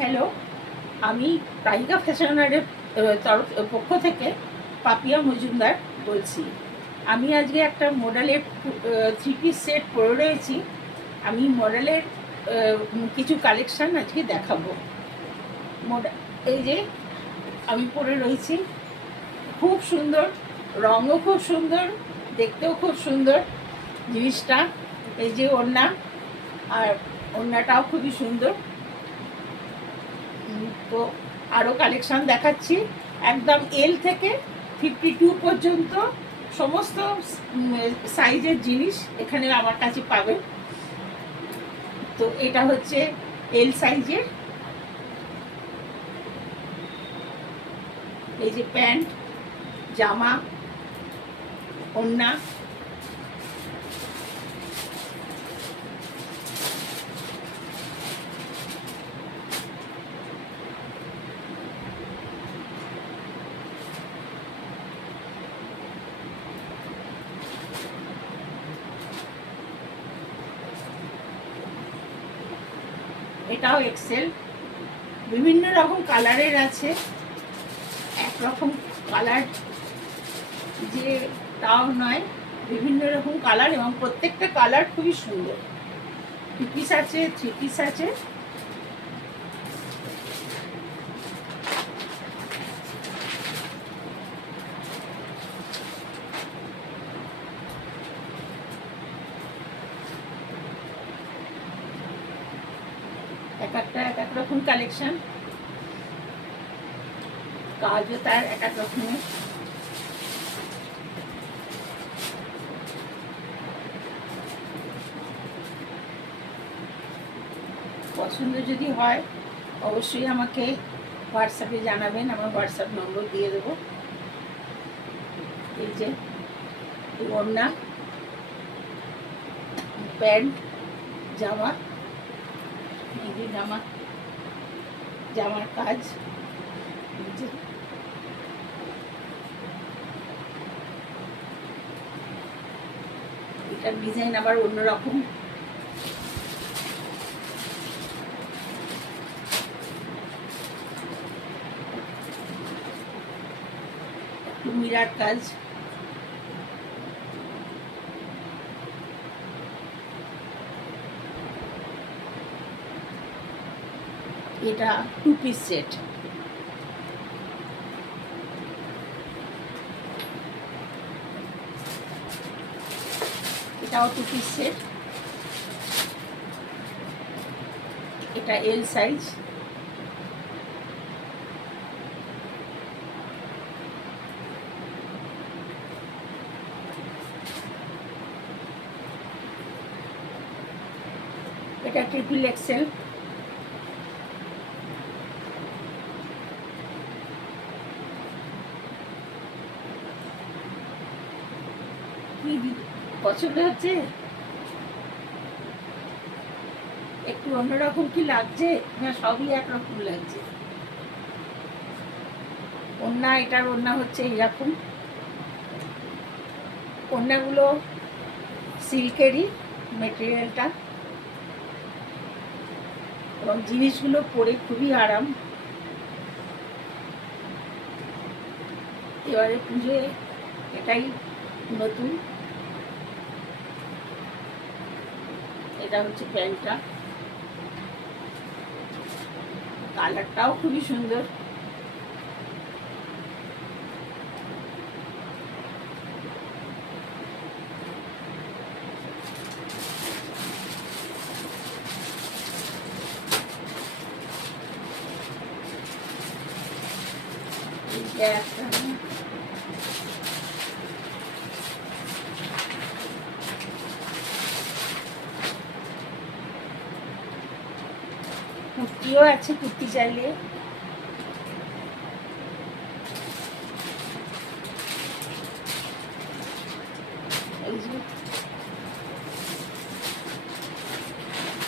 Hello, আমি প্রাইকা ফ্যাশনারের পক্ষ থেকে পাপিয়া মজুমদার বলছি। আমি আজকে একটা মডেলের থ্রি পিস সেট পরে রয়েছি। আমি মডেলের কিছু কালেকশান আজকে দেখাবো। এই যে আমি পরে রয়েছি, খুব সুন্দর, রঙও খুব সুন্দর, দেখতেও খুব সুন্দর জিনিসটা। এই যে ওড়না, আর ওড়নাটাও খুবই সুন্দর। তো আরও কালেকশান দেখাচ্ছি। একদম এল থেকে 52 পর্যন্ত সমস্ত সাইজের জিনিস এখানে আমার কাছে পাবেন। তো এটা হচ্ছে এল সাইজের। এই যে প্যান্ট, জামা, ওড়না, এটাও এক্সেল। বিভিন্ন রকম কালারের আছে, একরকম কালার যে তাও নয়, বিভিন্ন রকম কালার, এবং প্রত্যেকটা কালার খুবই সুন্দর। টু পিস আছে, থ্রি পিস আছে। এক এক রকম কালেকশন, কাজও তার এক এক রকমের। পছন্দ যদি হয় অবশ্যই আমাকে হোয়াটসঅ্যাপে জানাবেন, আমার হোয়াটসঅ্যাপ নম্বর দিয়ে দেবো। এই যে ওড়না, প্যান্ট, জামা, এই যে জামার কাজ। এটার ডিজাইন আবার অন্যরকম। মিরার কাজ। এটা টু পিস সেট। এটাও টু পিস সেট। এটা এল সাইজ। এটা ট্রিপল এক্সেল। পছন্দ হচ্ছে? একটু অন্যরকম কি লাগছে? না, সবই একরকম লাগছে। ওড়না, এটার ওড়না হচ্ছে এইরকম। ওড়নাগুলো সিল্কেরই মেটেরিয়ালটা, এবং জিনিসগুলো পরে খুবই আরাম। এবারে পুজোয় এটাই নতুন। এটা হচ্ছে প্যান্টটা, কালারটাও খুবই সুন্দর। কুর্তিও আছে, কুর্তি চাইলে।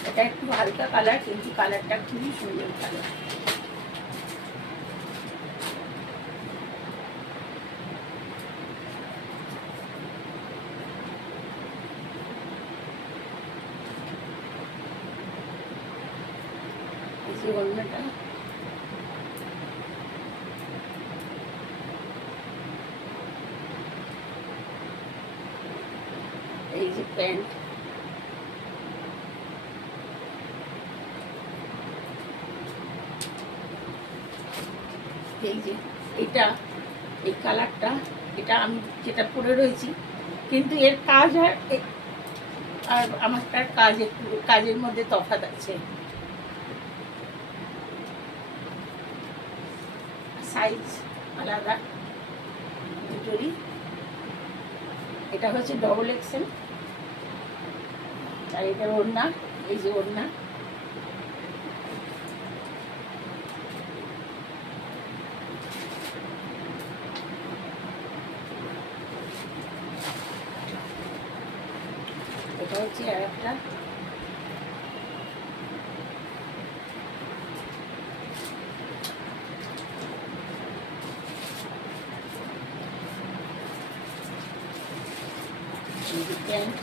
এটা একটু হালকা কালার, কিন্তু কালারটা খুবই সুন্দর কালার। যে অন্যটা, এই যে প্যান্ট, এই যে এটা, এই কালারটা, এটা আমি যেটা পরে রয়েছি, কিন্তু এর কাজ আর আমারটার কাজ একটু, কাজের মধ্যে তফাৎ আছে। সাইজ আলাদা দুটোরই। এটা হচ্ছে ডবল এক্সেল, আর এটার ওড়না, এই যে ওড়না, এটা হচ্ছে আর একটা, প্যান্ট।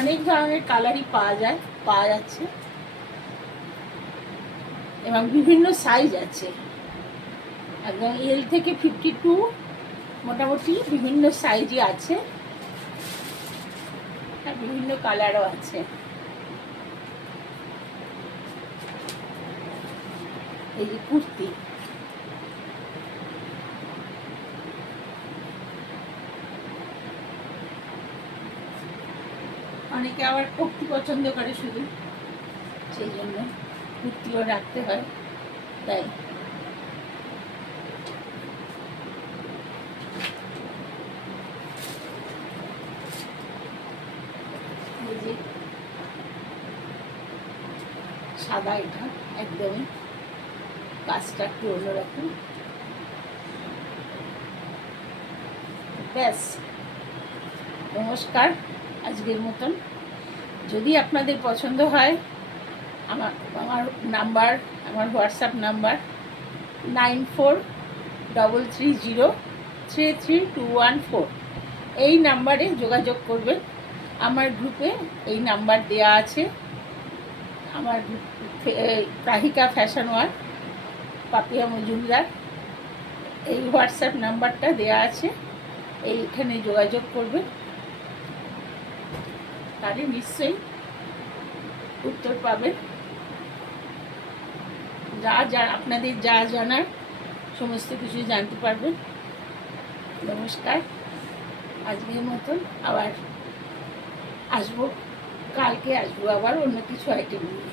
অনেক ধরনের কালারই পাওয়া যাচ্ছে, এবং বিভিন্ন সাইজ আছে, একদম এল থেকে 52, মোটামুটি বিভিন্ন সাইজই আছে, আর বিভিন্ন কালারও আছে। এই যে কুর্তি, অনেকে আবার কুর্তি পছন্দ করে শুধু, সেই জন্য কুর্তিও রাখতে হয়, তাই। এই যে সাদা, এটা একদমই কাজটা একটু অন্যরকম। ব্যাস, নমস্কার আজকের মতন। যদি আপনাদের পছন্দ হয়, আমার নাম্বার, আমার হোয়াটসঅ্যাপ নাম্বার 9433033214, এই নাম্বারে যোগাযোগ করবেন। আমার গ্রুপে এই নাম্বার দেয়া আছে, আমার রাহিকা ফ্যাশন ওয়ার্ক, পাপিয়া মজুমদার, এই হোয়াটসঅ্যাপ নাম্বারটা দেয়া আছে, এইখানে যোগাযোগ করবেন, তাহলে নিশ্চয়ই উত্তর পাবেন। যা আপনাদের যা জানার সমস্ত কিছু জানতে পারবেন। নমস্কার, আজকের মতন আবার আসবো, কালকে আসবো আবার অন্য কিছু আইটেম নিয়ে।